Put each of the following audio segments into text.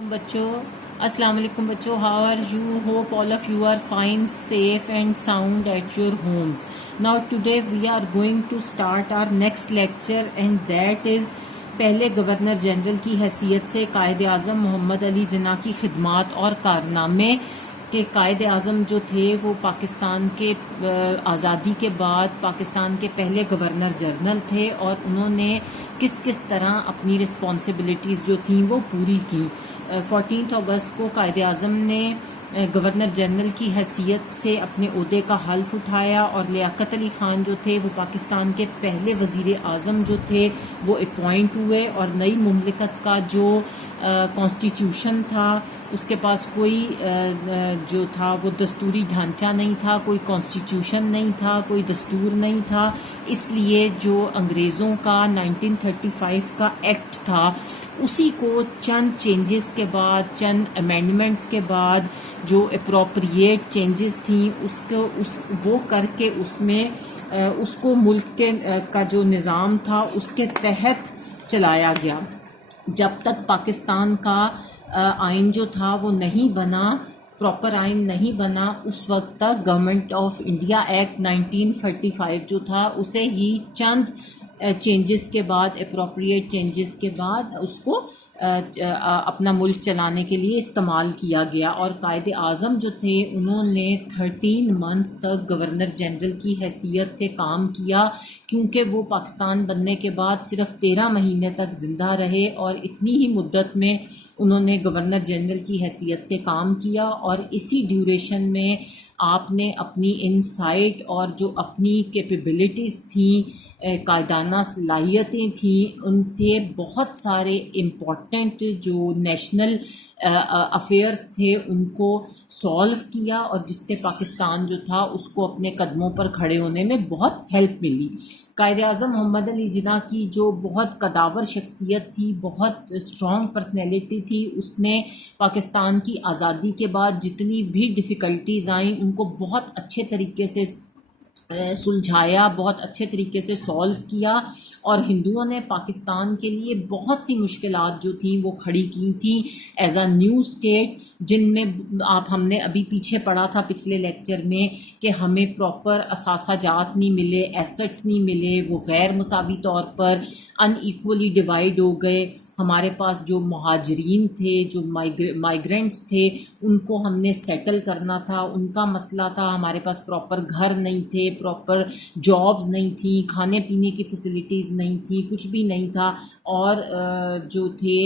بچوں السلام علیکم بچوں. How are you? Hope all of you are fine, safe and sound at your homes. Now today we are going to start our next lecture and that is پہلے governor general کی حیثیت سے قائد اعظم محمد علی جناح کی خدمات اور کارنامے. کہ قائد اعظم جو تھے وہ پاکستان کے آزادی کے بعد پاکستان کے پہلے گورنر جنرل تھے اور انہوں نے کس کس طرح اپنی رسپانسبلٹیز جو تھیں وہ پوری کی. 14 اگست کو قائد اعظم نے گورنر جنرل کی حیثیت سے اپنے عہدے کا حلف اٹھایا اور لیاقت علی خان جو تھے وہ پاکستان کے پہلے وزیر اعظم جو تھے وہ اپوائنٹ ہوئے. اور نئی مملکت کا جو کانسٹیٹیوشن تھا اس کے پاس کوئی جو تھا وہ دستوری ڈھانچہ نہیں تھا, کوئی کانسٹیٹیوشن نہیں تھا, کوئی دستور نہیں تھا. اس لیے جو انگریزوں کا 1935 کا ایکٹ تھا اسی کو چند چینجز کے بعد, چند امینڈمنٹس کے بعد جو اپروپریٹ چینجز تھیں وہ کر کے اس میں اس کو ملک کا جو نظام تھا اس کے تحت چلایا گیا. جب تک پاکستان کا آئین جو تھا وہ نہیں بنا, پراپر آئین نہیں بنا, اس وقت تک گورنمنٹ آف انڈیا ایکٹ 1935 جو تھا اسے ہی چند چینجز کے بعد, اپروپریٹ چینجز کے بعد اس کو اپنا ملک چلانے کے لیے استعمال کیا گیا. اور قائد اعظم جو تھے انہوں نے 13 منتھس تک گورنر جنرل کی حیثیت سے کام کیا, کیونکہ وہ پاکستان بننے کے بعد صرف 13 مہینے تک زندہ رہے اور اتنی ہی مدت میں انہوں نے گورنر جنرل کی حیثیت سے کام کیا. اور اسی ڈیوریشن میں آپ نے اپنی انسائٹ اور جو اپنی کیپیبلٹیز تھیں, قائدانہ صلاحیتیں تھیں, ان سے بہت سارے امپورٹنٹ جو نیشنل افیئرس تھے ان کو سولو کیا اور جس سے پاکستان جو تھا اس کو اپنے قدموں پر کھڑے ہونے میں بہت ہیلپ ملی. قائد اعظم محمد علی جناح کی جو بہت قداور شخصیت تھی, بہت اسٹرانگ پرسنالٹی تھی, اس نے پاکستان کی آزادی کے بعد جتنی بھی ڈیفیکلٹیز آئیں ان کو بہت اچھے طریقے سے سلجھایا, بہت اچھے طریقے سے سولو کیا. اور ہندوؤں نے پاکستان کے لیے بہت سی مشکلات جو تھیں وہ کھڑی کی تھیں ایز اے نیو اسٹیٹ, جن میں ہم نے ابھی پیچھے پڑھا تھا پچھلے لیکچر میں کہ ہمیں پراپر اثاثہ جات نہیں ملے, ایسٹس نہیں ملے, وہ غیر مساوی طور پر ان ایکولی ڈیوائڈ ہو گئے. ہمارے پاس جو مہاجرین تھے, جو مائیگرینٹس تھے, ان کو ہم نے سیٹل کرنا تھا, ان کا مسئلہ تھا. ہمارے پاس پراپر گھر نہیں تھے, پراپر جابز نہیں تھیں, کھانے پینے کی فیسلٹیز نہیں تھیں, کچھ بھی نہیں تھا. اور جو تھے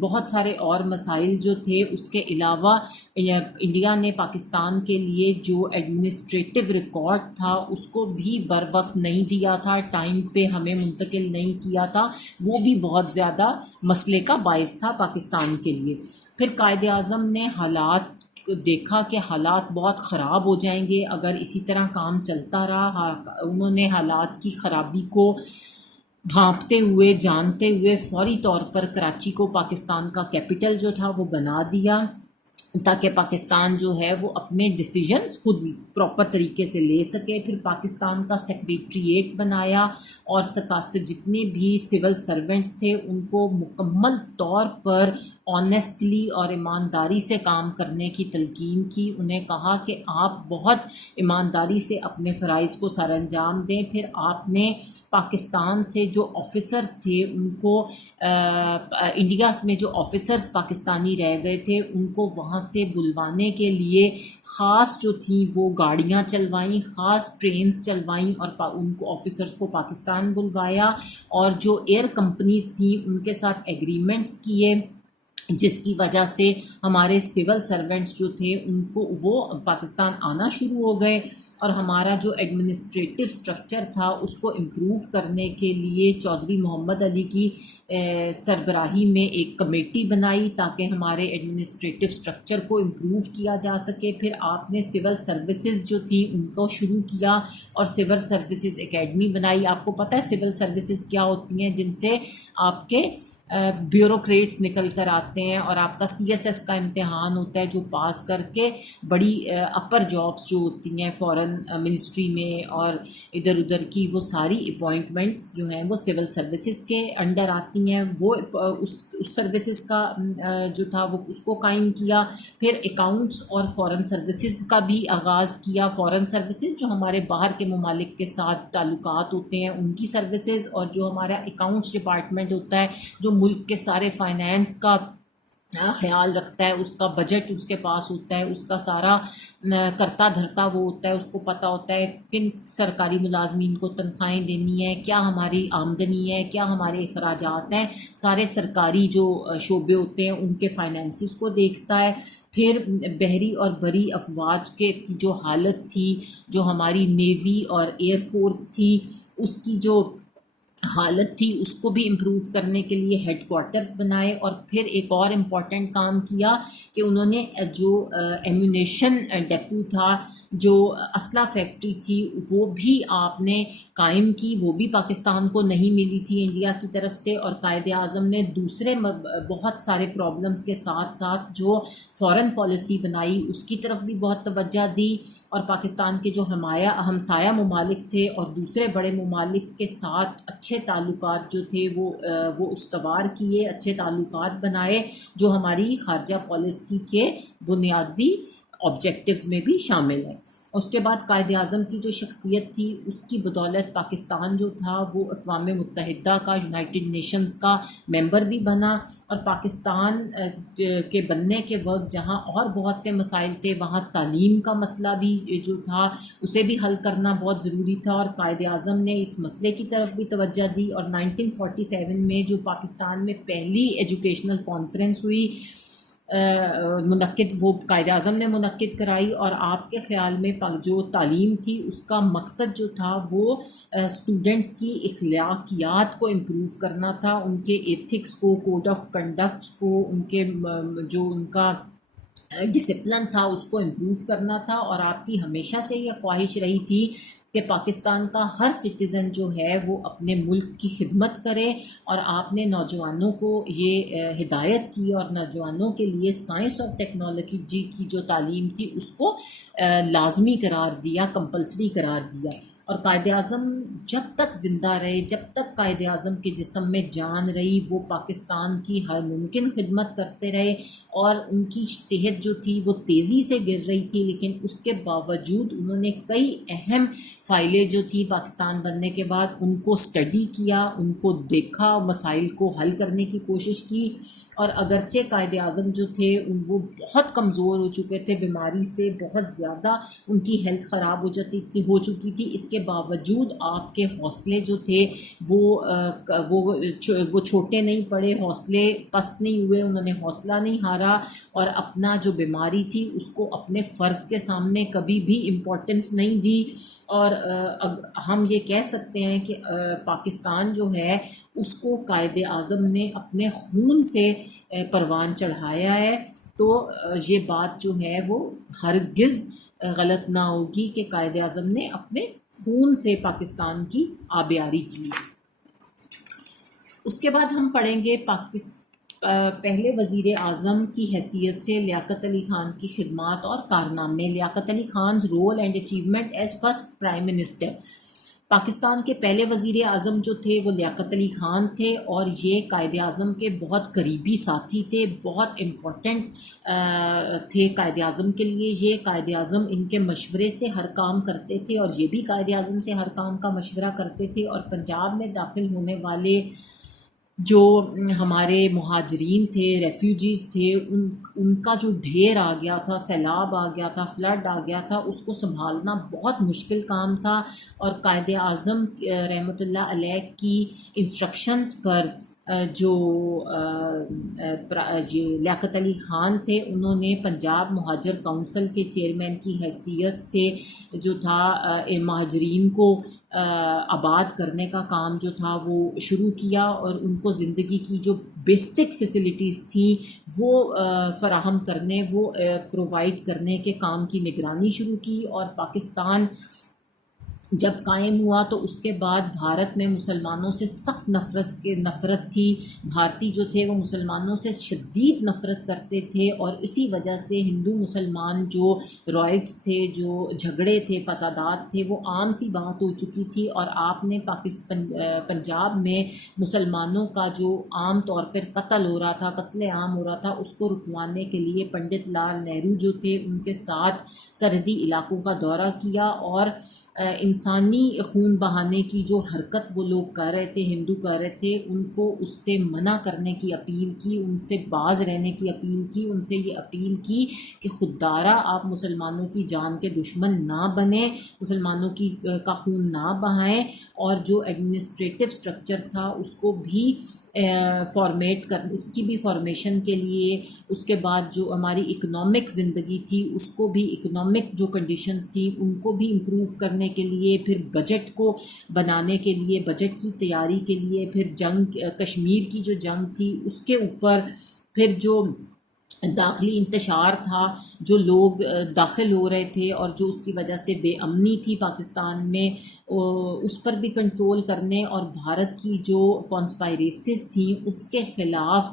بہت سارے اور مسائل جو تھے. اس کے علاوہ انڈیا نے پاکستان کے لیے جو ایڈمنسٹریٹو ریکارڈ تھا اس کو بھی بر وقت نہیں دیا تھا, ٹائم پہ ہمیں منتقل نہیں کیا تھا, وہ بھی بہت زیادہ مسئلے کا باعث تھا پاکستان کے لیے. پھر قائد اعظم نے حالات دیکھا کہ حالات بہت خراب ہو جائیں گے اگر اسی طرح کام چلتا رہا. انہوں نے حالات کی خرابی کو بھانپتے ہوئے, جانتے ہوئے فوری طور پر کراچی کو پاکستان کا کیپٹل جو تھا وہ بنا دیا تاکہ پاکستان جو ہے وہ اپنے ڈیسیجنز خود پراپر طریقے سے لے سکے. پھر پاکستان کا سیکریٹریٹ بنایا اور جتنے بھی سول سرونٹس تھے ان کو مکمل طور پر آنیسٹلی اور ایمانداری سے کام کرنے کی تلقین کی. انہیں کہا کہ آپ بہت ایمانداری سے اپنے فرائض کو سر انجام دیں. پھر آپ نے پاکستان سے جو آفیسرز تھے ان کو انڈیا میں جو آفیسرز پاکستانی رہ گئے تھے ان کو وہاں سے بلوانے کے لیے خاص جو تھیں وہ گاڑیاں چلوائیں, خاص ٹرینز چلوائیں اور ان کو آفیسرز کو پاکستان بلوایا. اور جو ایئر کمپنیز تھیں ان کے ساتھ ایگریمنٹس کیے جس کی وجہ سے ہمارے سول سرونٹس جو تھے ان کو وہ پاکستان آنا شروع ہو گئے. اور ہمارا جو ایڈمنسٹریٹو سٹرکچر تھا اس کو امپروو کرنے کے لیے چودھری محمد علی کی سربراہی میں ایک کمیٹی بنائی تاکہ ہمارے ایڈمنسٹریٹو سٹرکچر کو امپروو کیا جا سکے. پھر آپ نے سول سروسز جو تھی ان کو شروع کیا اور سول سروسز اکیڈمی بنائی. آپ کو پتہ ہے سول سروسز کیا ہوتی ہیں, جن سے آپ کے بیوروکریٹس نکل کر آتے ہیں اور آپ کا CSS کا امتحان ہوتا ہے جو پاس کر کے بڑی اپر جابس جو ہوتی ہیں فوراً فارن منسٹری میں اور ادھر ادھر کی وہ ساری اپوائنٹمنٹس جو ہیں وہ سول سروسز کے انڈر آتی ہیں. وہ اس سروسز کا جو تھا وہ اس کو قائم کیا. پھر اکاؤنٹس اور فارن سروسز کا بھی آغاز کیا. فارن سروسز جو ہمارے باہر کے ممالک کے ساتھ تعلقات ہوتے ہیں ان کی سروسز, اور جو ہمارا اکاؤنٹس ڈپارٹمنٹ ہوتا ہے جو ملک کے سارے فائنینس کا خیال رکھتا ہے, اس کا بجٹ اس کے پاس ہوتا ہے, اس کا سارا کرتا دھرتا وہ ہوتا ہے, اس کو پتہ ہوتا ہے کن سرکاری ملازمین کو تنخواہیں دینی ہے, کیا ہماری آمدنی ہے, کیا ہمارے اخراجات ہیں, سارے سرکاری جو شعبے ہوتے ہیں ان کے فائنینسز کو دیکھتا ہے. پھر بحری اور بری افواج کے جو حالت تھی, جو ہماری نیوی اور ایئر فورس تھی اس کی جو حالت تھی اس کو بھی امپروو کرنے کے لیے ہیڈ کوارٹرز بنائے. اور پھر ایک اور امپورٹنٹ کام کیا کہ انہوں نے جو ایمونیشن ڈیپو تھا, جو اسلحہ فیکٹری تھی, وہ بھی آپ نے قائم کی. وہ بھی پاکستان کو نہیں ملی تھی انڈیا کی طرف سے. اور قائد اعظم نے دوسرے بہت سارے پرابلمس کے ساتھ ساتھ جو فارن پالیسی بنائی اس کی طرف بھی بہت توجہ دی. اور پاکستان کے جو ہمسایہ ممالک تھے اور دوسرے بڑے ممالک کے ساتھ اچھے تعلقات جو تھے وہ استوار کیے, اچھے تعلقات بنائے, جو ہماری خارجہ پالیسی کے بنیادی آبجیکٹیوز میں بھی شامل ہے. اس کے بعد قائد اعظم کی جو شخصیت تھی اس کی بدولت پاکستان جو تھا وہ اقوام متحدہ کا, یونائٹڈ نیشنز کا ممبر بھی بنا. اور پاکستان کے بننے کے وقت جہاں اور بہت سے مسائل تھے وہاں تعلیم کا مسئلہ بھی جو تھا اسے بھی حل کرنا بہت ضروری تھا, اور قائد اعظم نے اس مسئلے کی طرف بھی توجہ دی. اور 1947 میں جو پاکستان میں پہلی ایجوکیشنل کانفرنس ہوئی منعقد, وہ قائد اعظم نے منعقد کرائی. اور آپ کے خیال میں جو تعلیم تھی اس کا مقصد جو تھا وہ اسٹوڈنٹس کی اخلاقیات کو امپروو کرنا تھا, ان کے ایتھکس کو, کوڈ آف کنڈکٹس کو, ان کے جو ان کا ڈسپلن تھا اس کو امپروو کرنا تھا. اور آپ کی ہمیشہ سے یہ خواہش رہی تھی کہ پاکستان کا ہر سٹیزن جو ہے وہ اپنے ملک کی خدمت کرے. اور آپ نے نوجوانوں کو یہ ہدایت کی اور نوجوانوں کے لیے سائنس اور ٹیکنالوجی کی جو تعلیم تھی اس کو لازمی قرار دیا, کمپلسری قرار دیا. اور قائد اعظم جب تک زندہ رہے, جب تک قائد اعظم کے جسم میں جان رہی, وہ پاکستان کی ہر ممکن خدمت کرتے رہے. اور ان کی صحت جو تھی وہ تیزی سے گر رہی تھی, لیکن اس کے باوجود انہوں نے کئی اہم فائلیں جو تھی پاکستان بننے کے بعد ان کو اسٹڈی کیا, ان کو دیکھا, مسائل کو حل کرنے کی کوشش کی. اور اگرچہ قائد اعظم جو تھے وہ بہت کمزور ہو چکے تھے, بیماری سے بہت زیادہ ان کی ہیلتھ خراب ہو چکی تھی, اس کے باوجود آپ کے حوصلے جو تھے وہ چھوٹے نہیں پڑے, حوصلے پست نہیں ہوئے, انہوں نے حوصلہ نہیں ہارا. اور اپنا جو بیماری تھی اس کو اپنے فرض کے سامنے کبھی بھی امپورٹنس نہیں دی. اور ہم یہ کہہ سکتے ہیں کہ پاکستان جو ہے اس کو قائد اعظم نے اپنے خون سے پروان چڑھایا ہے. تو یہ بات جو ہے وہ ہرگز غلط نہ ہوگی کہ قائد اعظم نے اپنے خون سے پاکستان کی آبیاری کی. اس کے بعد ہم پڑھیں گے پہلے وزیر اعظم کی حیثیت سے لیاقت علی خان کی خدمات اور کارنامے. Liaquat Ali Khan's role and achievement as first prime minister. Pakistan کے پہلے وزیر اعظم جو تھے وہ لیاقت علی خان تھے, اور یہ قائد اعظم کے بہت قریبی ساتھی تھے, بہت امپورٹنٹ تھے قائد اعظم کے لیے. یہ قائد اعظم ان کے مشورے سے ہر کام کرتے تھے, اور یہ بھی قائد اعظم سے ہر کام کا مشورہ کرتے تھے. اور پنجاب میں داخل ہونے والے جو ہمارے مہاجرین تھے, ریفیوجیز تھے, ان کا جو ڈھیر آ گیا تھا, سیلاب آ گیا تھا, فلڈ آ گیا تھا, اس کو سنبھالنا بہت مشکل کام تھا. اور قائد اعظم رحمۃ اللہ علیہ کی انسٹرکشنز پر جو لیاقت علی خان تھے انہوں نے پنجاب مہاجر کونسل کے چیئرمین کی حیثیت سے جو تھا مہاجرین کو آباد کرنے کا کام جو تھا وہ شروع کیا, اور ان کو زندگی کی جو بیسک فیسلٹیز تھیں وہ فراہم کرنے, وہ پرووائڈ کرنے کے کام کی نگرانی شروع کی. اور پاکستان جب قائم ہوا تو اس کے بعد بھارت میں مسلمانوں سے سخت نفرت تھی. بھارتی جو تھے وہ مسلمانوں سے شدید نفرت کرتے تھے، اور اسی وجہ سے ہندو مسلمان جو رائٹس تھے، جو جھگڑے تھے، فسادات تھے، وہ عام سی بات ہو چکی تھی. اور آپ نے پنجاب میں مسلمانوں کا جو عام طور پر قتل ہو رہا تھا، قتل عام ہو رہا تھا، اس کو رکوانے کے لیے پنڈت لال نہرو جو تھے ان کے ساتھ سرحدی علاقوں کا دورہ کیا، اور انسانی خون بہانے کی جو حرکت وہ لوگ کر رہے تھے، ہندو کر رہے تھے، ان کو اس سے منع کرنے کی اپیل کی، ان سے باز رہنے کی اپیل کی، ان سے یہ اپیل کی کہ خوددارا آپ مسلمانوں کی جان کے دشمن نہ بنیں، مسلمانوں کا خون نہ بہائیں، اور جو ایڈمنسٹریٹو سٹرکچر تھا اس کو بھی فارمیٹ کر، اس کی بھی فارمیشن کے لیے، اس کے بعد جو ہماری اکنامک زندگی تھی اس کو بھی، اکنامک جو کنڈیشنز تھی ان کو بھی امپروو کرنے کے لیے، پھر بجٹ کو بنانے کے لیے، بجٹ کی تیاری کے لیے، پھر جنگ، کشمیر کی جو جنگ تھی اس کے اوپر، پھر جو داخلی انتشار تھا، جو لوگ داخل ہو رہے تھے اور جو اس کی وجہ سے بے امنی تھی پاکستان میں، اس پر بھی کنٹرول کرنے، اور بھارت کی جو کانسپائریسز تھیں اس کے خلاف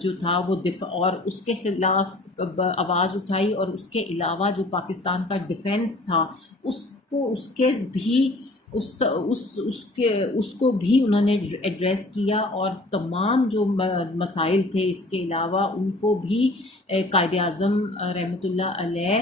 جو تھا وہ دفاع، اور اس کے خلاف آواز اٹھائی، اور اس کے علاوہ جو پاکستان کا ڈیفنس تھا اس کو، اس کے بھی اس کو بھی انہوں نے ایڈریس کیا، اور تمام جو مسائل تھے اس کے علاوہ ان کو بھی قائد اعظم رحمۃ اللہ علیہ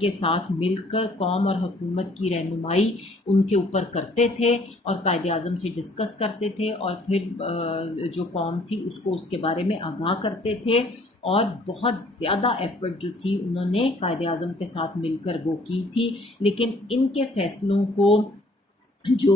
کے ساتھ مل کر قوم اور حکومت کی رہنمائی ان کے اوپر کرتے تھے، اور قائد اعظم سے ڈسکس کرتے تھے، اور پھر جو قوم تھی اس کو اس کے بارے میں آگاہ کرتے تھے، اور بہت زیادہ ایفرٹ جو تھی انہوں نے قائد اعظم کے ساتھ مل کر وہ کی تھی. لیکن ان کے فیصلوں کو جو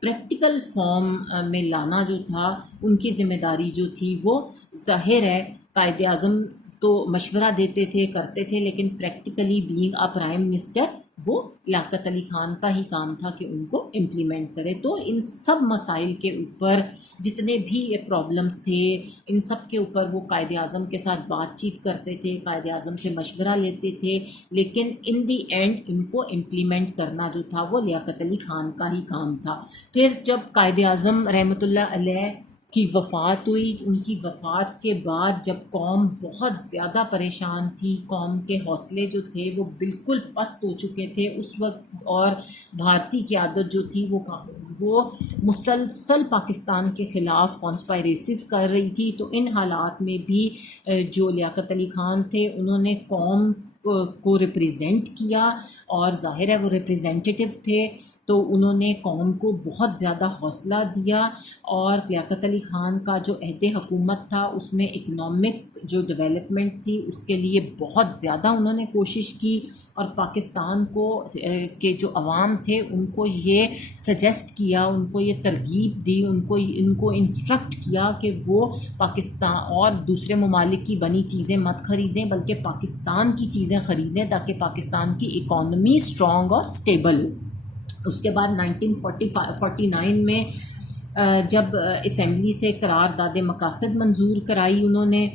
پریکٹیکل فارم میں لانا جو تھا، ان کی ذمہ داری جو تھی، وہ ظاہر ہے قائد اعظم تو مشورہ دیتے تھے، کرتے تھے، لیکن practically being a prime minister وہ لیاقت علی خان کا ہی کام تھا کہ ان کو امپلیمنٹ کرے. تو ان سب مسائل کے اوپر جتنے بھی یہ پرابلمس تھے، ان سب کے اوپر وہ قائد اعظم کے ساتھ بات چیت کرتے تھے، قائد اعظم سے مشورہ لیتے تھے، لیکن ان دی اینڈ ان کو امپلیمنٹ کرنا جو تھا وہ لیاقت علی خان کا ہی کام تھا. پھر جب قائد اعظم رحمۃ اللہ علیہ کی وفات ہوئی، ان کی وفات کے بعد جب قوم بہت زیادہ پریشان تھی، قوم کے حوصلے جو تھے وہ بالکل پست ہو چکے تھے اس وقت، اور بھارتی قیادت جو تھی وہ مسلسل پاکستان کے خلاف کانسپائریسز کر رہی تھی. تو ان حالات میں بھی جو لیاقت علی خان تھے انہوں نے قوم کو ریپریزنٹ کیا، اور ظاہر ہے وہ ریپریزنٹیٹو تھے، تو انہوں نے قوم کو بہت زیادہ حوصلہ دیا. اور لیاقت علی خان کا جو عہد حکومت تھا اس میں اکنامک جو ڈیولپمنٹ تھی اس کے لیے بہت زیادہ انہوں نے کوشش کی، اور پاکستان کو کے جو عوام تھے ان کو یہ سجیسٹ کیا، ان کو یہ ترغیب دی، ان کو انسٹرکٹ کیا کہ وہ پاکستان اور دوسرے ممالک کی بنی چیزیں مت خریدیں، بلکہ پاکستان کی چیزیں خریدیں تاکہ پاکستان کی اکانومی اسٹرانگ اور اسٹیبل ہو. اس کے بعد 1949 میں جب اسمبلی سے قرارداد مقاصد منظور کرائی انہوں نے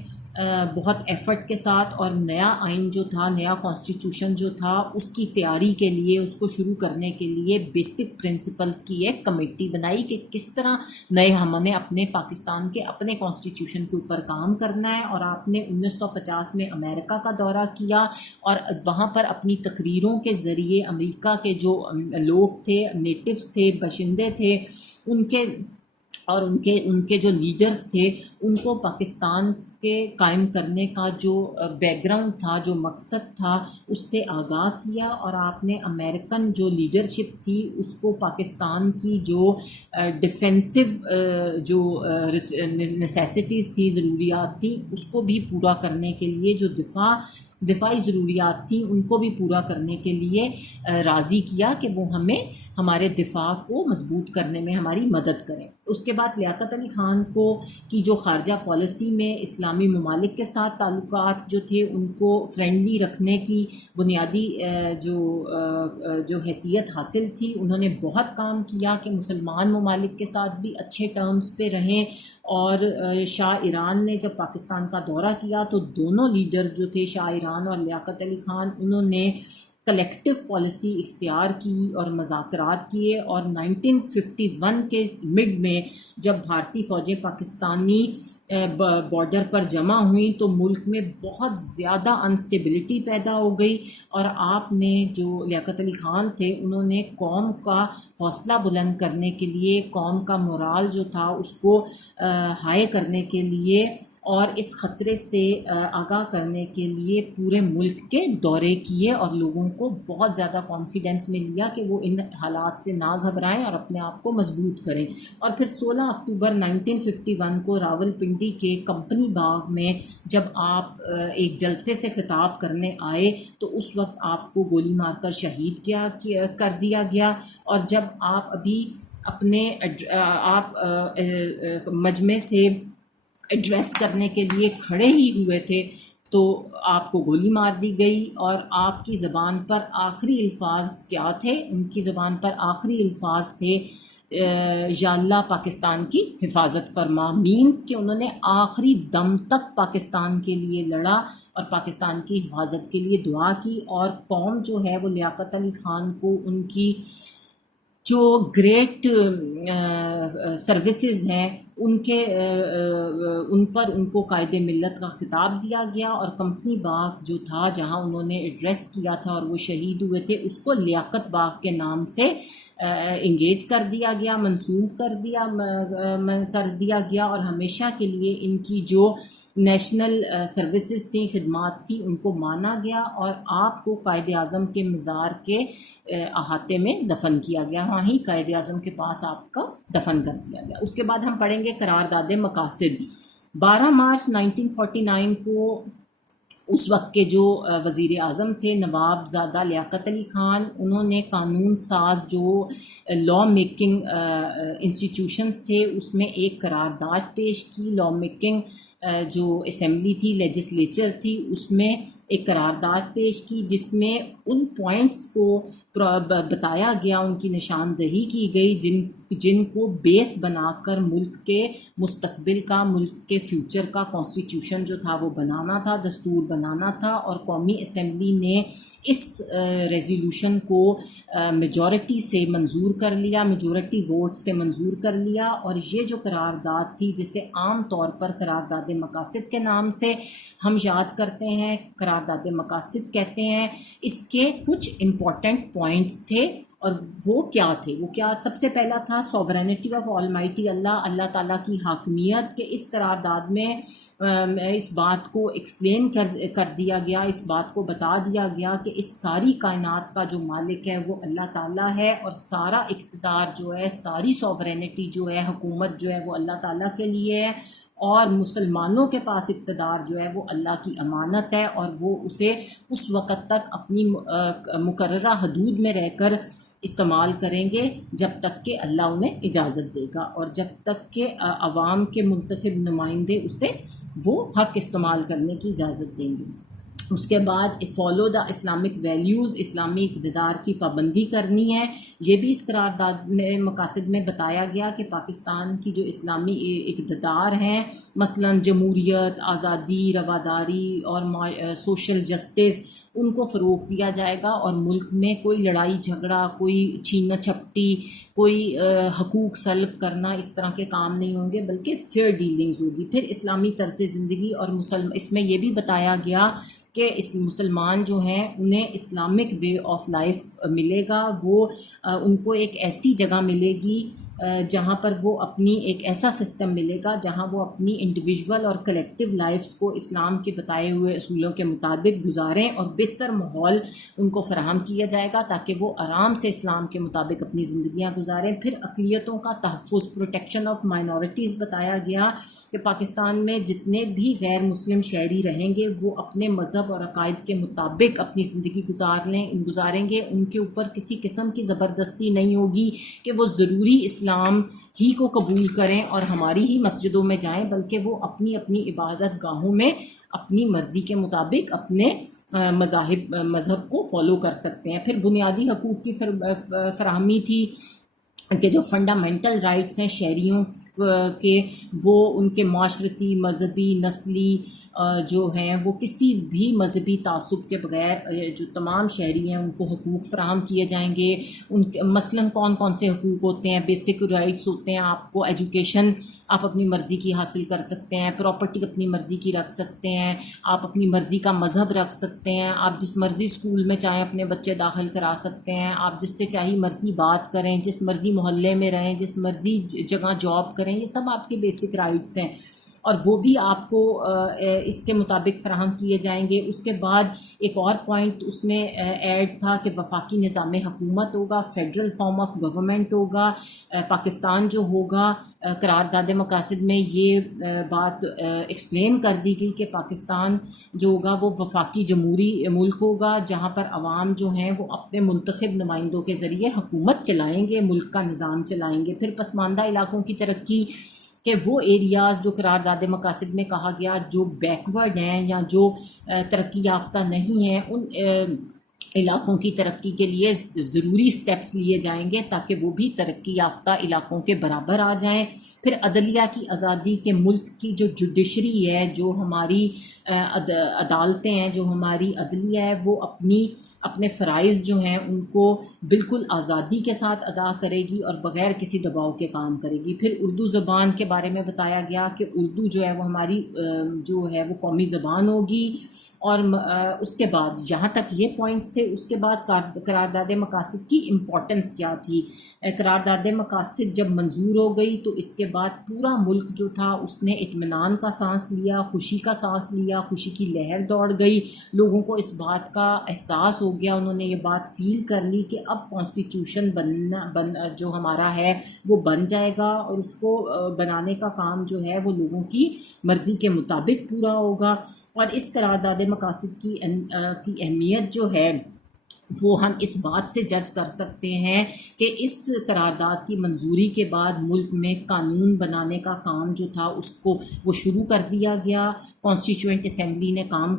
بہت ایفرٹ کے ساتھ، اور نیا آئین جو تھا، نیا کانسٹیٹیوشن جو تھا اس کی تیاری کے لیے، اس کو شروع کرنے کے لیے بیسک پرنسپلز کی ایک کمیٹی بنائی کہ کس طرح نئے ہم نے اپنے پاکستان کے اپنے کانسٹیٹیوشن کے اوپر کام کرنا ہے. اور آپ نے 1950 میں امریکہ کا دورہ کیا، اور وہاں پر اپنی تقریروں کے ذریعے امریکہ کے جو لوگ تھے، نیٹیوز تھے، باشندے تھے، ان کے جو لیڈرز تھے ان کو پاکستان کے قائم کرنے کا جو بیک گراؤنڈ تھا، جو مقصد تھا، اس سے آگاہ کیا. اور آپ نے امریکن جو لیڈرشپ تھی اس کو پاکستان کی جو ڈیفینسو جو نیسیسٹیز تھی، ضروریات تھیں، اس کو بھی پورا کرنے کے لیے، جو دفاعی ضروریات تھیں ان کو بھی پورا کرنے کے لیے راضی کیا کہ وہ ہمارے دفاع کو مضبوط کرنے میں ہماری مدد کریں. اس کے بعد لیاقت علی خان کی جو خارجہ پالیسی میں اسلامی ممالک کے ساتھ تعلقات جو تھے ان کو فرینڈلی رکھنے کی بنیادی جو حیثیت حاصل تھی، انہوں نے بہت کام کیا کہ مسلمان ممالک کے ساتھ بھی اچھے ٹرمز پہ رہیں. اور شاہ ایران نے جب پاکستان کا دورہ کیا تو دونوں لیڈر جو تھے، شاہ ایران اور لیاقت علی خان، انہوں نے کلیکٹیو پالیسی اختیار کی اور مذاکرات کیے، اور 1951 کے مڈ میں جب بھارتی فوجیں پاکستانی بارڈر پر جمع ہوئیں تو ملک میں بہت زیادہ انسٹیبلٹی پیدا ہو گئی، اور آپ نے جو لیاقت علی خان تھے انہوں نے قوم کا حوصلہ بلند کرنے کے لیے، قوم کا مورال جو تھا اس کو ہائی کرنے کے لیے اور اس خطرے سے آگاہ کرنے کے لیے پورے ملک کے دورے کیے، اور لوگوں کو بہت زیادہ کانفیڈنس میں لیا کہ وہ ان حالات سے نہ گھبرائیں اور اپنے آپ کو مضبوط کریں۔ اور پھر 16 اکتوبر 1951 کو راول پنڈی کے کمپنی باغ میں جب آپ ایک جلسے سے خطاب کرنے آئے تو اس وقت آپ کو گولی مار کر شہید کر دیا گیا، اور جب آپ ابھی اپنے آپ مجمع سے ایڈریس کرنے کے لیے کھڑے ہی ہوئے تھے تو آپ کو گولی مار دی گئی، اور آپ کی زبان پر آخری الفاظ کیا تھے؟ ان کی زبان پر آخری الفاظ تھے یا اللہ پاکستان کی حفاظت فرما، مینس کہ انہوں نے آخری دم تک پاکستان کے لیے لڑا اور پاکستان کی حفاظت کے لیے دعا کی، اور قوم جو ہے وہ لیاقت علی خان کو ان کی جو گریٹ سروسز ہیں ان پر ان کو قائد ملت کا خطاب دیا گیا، اور کمپنی باغ جو تھا جہاں انہوں نے ایڈریس کیا تھا اور وہ شہید ہوئے تھے اس کو لیاقت باغ کے نام سے انگیج کر دیا گیا، منسوب کر دیا گیا، اور ہمیشہ کے لیے ان کی جو نیشنل سروسز تھیں، خدمات تھیں، ان کو مانا گیا، اور آپ کو قائد اعظم کے مزار کے احاطے میں دفن کیا گیا، وہیں قائد اعظم کے پاس آپ کا دفن کر دیا گیا۔ اس کے بعد ہم پڑھیں گے قرارداد مقاصد۔ 12 مارچ 1949 کو اس وقت کے جو وزیر اعظم تھے نواب زادہ لیاقت علی خان، انہوں نے قانون ساز جو لا میکنگ انسٹیٹیوشنز تھے اس میں ایک قرارداد پیش کی۔ لا میکنگ جو اسمبلی تھی، لیجسلیچر تھی، اس میں ایک قرارداد پیش کی جس میں ان پوائنٹس کو بتایا گیا، ان کی نشاندہی کی گئی جن کو بیس بنا کر ملک کے مستقبل کا، ملک کے فیوچر کا کانسٹیٹیوشن جو تھا وہ بنانا تھا، دستور بنانا تھا، اور قومی اسمبلی نے اس ریزولوشن کو میجورٹی سے منظور کر لیا، میجورٹی ووٹ سے منظور کر لیا، اور یہ جو قرارداد تھی جسے عام طور پر قرارداد مقاصد کے نام سے ہم یاد کرتے ہیں، قرارداد مقاصد کہتے ہیں، اس کے کچھ امپورٹنٹ پوائنٹس تھے، اور وہ کیا تھے؟ وہ کیا؟ سب سے پہلا تھا سوورینٹی آف آلمائٹی اللہ تعالیٰ کی حاکمیت، کہ اس قرارداد میں اس بات کو ایکسپلین کر دیا گیا، اس بات کو بتا دیا گیا کہ اس ساری کائنات کا جو مالک ہے وہ اللہ تعالیٰ ہے، اور سارا اقتدار جو ہے، ساری سوورینٹی جو ہے، حکومت جو ہے وہ اللہ تعالیٰ کے لیے ہے، اور مسلمانوں کے پاس اقتدار جو ہے وہ اللہ کی امانت ہے، اور وہ اسے اس وقت تک اپنی مقررہ حدود میں رہ کر استعمال کریں گے جب تک کہ اللہ انہیں اجازت دے گا، اور جب تک کہ عوام کے منتخب نمائندے اسے وہ حق استعمال کرنے کی اجازت دیں گے۔ اس کے بعد فالو دا اسلامک ویلیوز، اسلامی اقتدار کی پابندی کرنی ہے۔ یہ بھی اس قرارداد میں مقاصد میں بتایا گیا کہ پاکستان کی جو اسلامی اقتدار ہیں، مثلا جمہوریت، آزادی، رواداری اور سوشل جسٹس، ان کو فروغ دیا جائے گا، اور ملک میں کوئی لڑائی جھگڑا، کوئی چھینا چھپٹی، کوئی حقوق سلب کرنا، اس طرح کے کام نہیں ہوں گے، بلکہ فیئر ڈیلنگز ہوگی۔ پھر اسلامی طرز زندگی، اور اس میں یہ بھی بتایا گیا کہ اس مسلمان جو ہیں انہیں اسلامک وے آف لائف ملے گا، وہ ان کو ایک ایسی جگہ ملے گی جہاں پر وہ اپنی ایک ایسا سسٹم ملے گا جہاں وہ اپنی انڈیویژول اور کلیکٹیو لائفز کو اسلام کے بتائے ہوئے اصولوں کے مطابق گزاریں، اور بہتر ماحول ان کو فراہم کیا جائے گا تاکہ وہ آرام سے اسلام کے مطابق اپنی زندگیاں گزاریں۔ پھر اقلیتوں کا تحفظ، پروٹیکشن آف مائنورٹیز بتایا گیا کہ پاکستان میں جتنے بھی غیر مسلم شہری رہیں گے وہ اپنے مذہب اور عقائد کے مطابق اپنی زندگی گزاریں گے، ان کے اوپر کسی قسم کی زبردستی نہیں ہوگی کہ وہ ضروری اسلام ہی کو قبول کریں اور ہماری ہی مسجدوں میں جائیں، بلکہ وہ اپنی اپنی عبادت گاہوں میں اپنی مرضی کے مطابق اپنے مذہب کو فالو کر سکتے ہیں۔ پھر بنیادی حقوق کی فراہمی تھی کہ جو فنڈامنٹل رائٹس ہیں شہریوں کہ وہ ان کے معاشرتی، مذہبی، نسلی جو ہیں وہ کسی بھی مذہبی تعصب کے بغیر جو تمام شہری ہیں ان کو حقوق فراہم کیے جائیں گے. ان کے مثلاً کون کون سے حقوق ہوتے ہیں؟ بیسک رائٹس ہوتے ہیں، آپ کو ایجوکیشن آپ اپنی مرضی کی حاصل کر سکتے ہیں، پراپرٹی اپنی مرضی کی رکھ سکتے ہیں، آپ اپنی مرضی کا مذہب رکھ سکتے ہیں، آپ جس مرضی اسکول میں چاہیں اپنے بچے داخل کرا سکتے ہیں، آپ جس سے چاہی مرضی بات کریں، جس مرضی محلے میں رہیں، جس مرضی جگہ جاب کریں، یہ سب آپ کے بیسک رائٹس ہیں اور وہ بھی آپ کو اس کے مطابق فراہم کیے جائیں گے. اس کے بعد ایک اور پوائنٹ اس میں ایڈ تھا کہ وفاقی نظام حکومت ہوگا، فیڈرل فارم آف گورنمنٹ ہوگا. پاکستان جو ہوگا قرارداد مقاصد میں یہ بات ایکسپلین کر دی گئی کہ پاکستان جو ہوگا وہ وفاقی جمہوری ملک ہوگا جہاں پر عوام جو ہیں وہ اپنے منتخب نمائندوں کے ذریعے حکومت چلائیں گے، ملک کا نظام چلائیں گے. پھر پسماندہ علاقوں کی ترقی کہ وہ ایریاز جو قرارداد مقاصد میں کہا گیا جو بیکورڈ ہیں یا جو ترقی یافتہ نہیں ہیں، ان علاقوں کی ترقی کے لیے ضروری سٹیپس لیے جائیں گے تاکہ وہ بھی ترقی یافتہ علاقوں کے برابر آ جائیں. پھر عدلیہ کی آزادی کے ملک کی جو جوڈیشری ہے، جو ہماری عدالتیں ہیں، جو ہماری عدلیہ ہے، وہ اپنے فرائض جو ہیں ان کو بالکل آزادی کے ساتھ ادا کرے گی اور بغیر کسی دباؤ کے کام کرے گی. پھر اردو زبان کے بارے میں بتایا گیا کہ اردو جو ہے وہ ہماری جو ہے وہ قومی زبان ہوگی. اور اس کے بعد جہاں تک یہ پوائنٹس تھے، اس کے بعد قرارداد مقاصد کی امپورٹنس کیا تھی. قرارداد مقاصد جب منظور ہو گئی تو اس کے بعد پورا ملک جو تھا اس نے اطمینان کا سانس لیا، خوشی کا سانس لیا، خوشی کی لہر دوڑ گئی. لوگوں کو اس بات کا احساس ہو گیا، انہوں نے یہ بات فیل کر لی کہ اب کانسٹیٹیوشن جو ہمارا ہے وہ بن جائے گا اور اس کو بنانے کا کام جو ہے وہ لوگوں کی مرضی کے مطابق پورا ہوگا. اور اس قرارداد مقاصد کی اہمیت جو ہے وہ ہم اس بات سے جج کر سکتے ہیں کہ اس قرارداد کی منظوری کے بعد ملک میں قانون بنانے کا کام جو تھا اس کو وہ شروع کر دیا گیا. کانسٹیٹیوئنٹ اسمبلی نے کام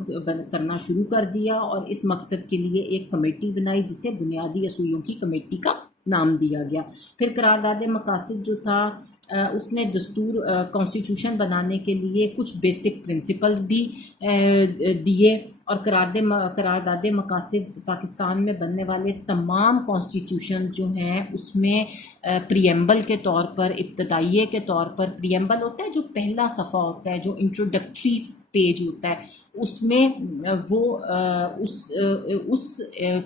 کرنا شروع کر دیا اور اس مقصد کے لیے ایک کمیٹی بنائی جسے بنیادی اصولوں کی کمیٹی کا نام دیا گیا. پھر قرارداد مقاصد جو تھا اس نے دستور کانسٹیٹیوشن بنانے کے لیے کچھ بیسک پرنسپلز بھی دیے اور قرارداد مقاصد پاکستان میں بننے والے تمام کانسٹیٹیوشن جو ہیں اس میں پریمبل کے طور پر، ابتدائیے کے طور پر، پریمبل ہوتا ہے جو پہلا صفحہ ہوتا ہے، جو انٹروڈکٹری پیج ہوتا ہے، اس میں وہ اس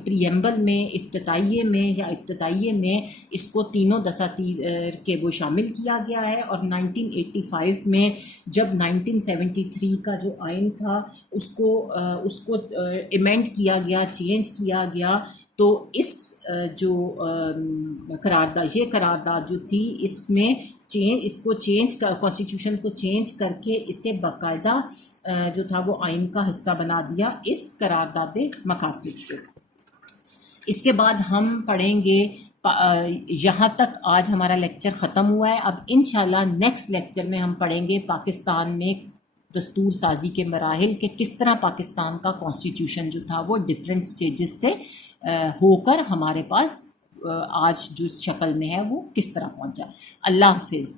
پریمبل میں ابتدائیے میں اس کو تینوں دساتیر کے وہ شامل کیا گیا ہے. اور 1985 میں جب 1973 کا جو آئین تھا اس کو ایمینڈ کیا گیا، چینج کیا گیا، تو اس جو قرارداد جو تھی اس میں کانسٹیٹیوشن کو چینج کر کے اسے باقاعدہ جو تھا وہ آئین کا حصہ بنا دیا اس قرارداد مقاصد کو. اس کے بعد ہم پڑھیں گے، یہاں تک آج ہمارا لیکچر ختم ہوا ہے. اب انشاءاللہ نیکسٹ لیکچر میں ہم پڑھیں گے پاکستان میں دستور سازی کے مراحل، کہ کس طرح پاکستان کا کانسٹیٹیوشن جو تھا وہ ڈیفرنٹ سٹیجز سے ہو کر ہمارے پاس آج جو شکل میں ہے وہ کس طرح پہنچا. اللہ حافظ.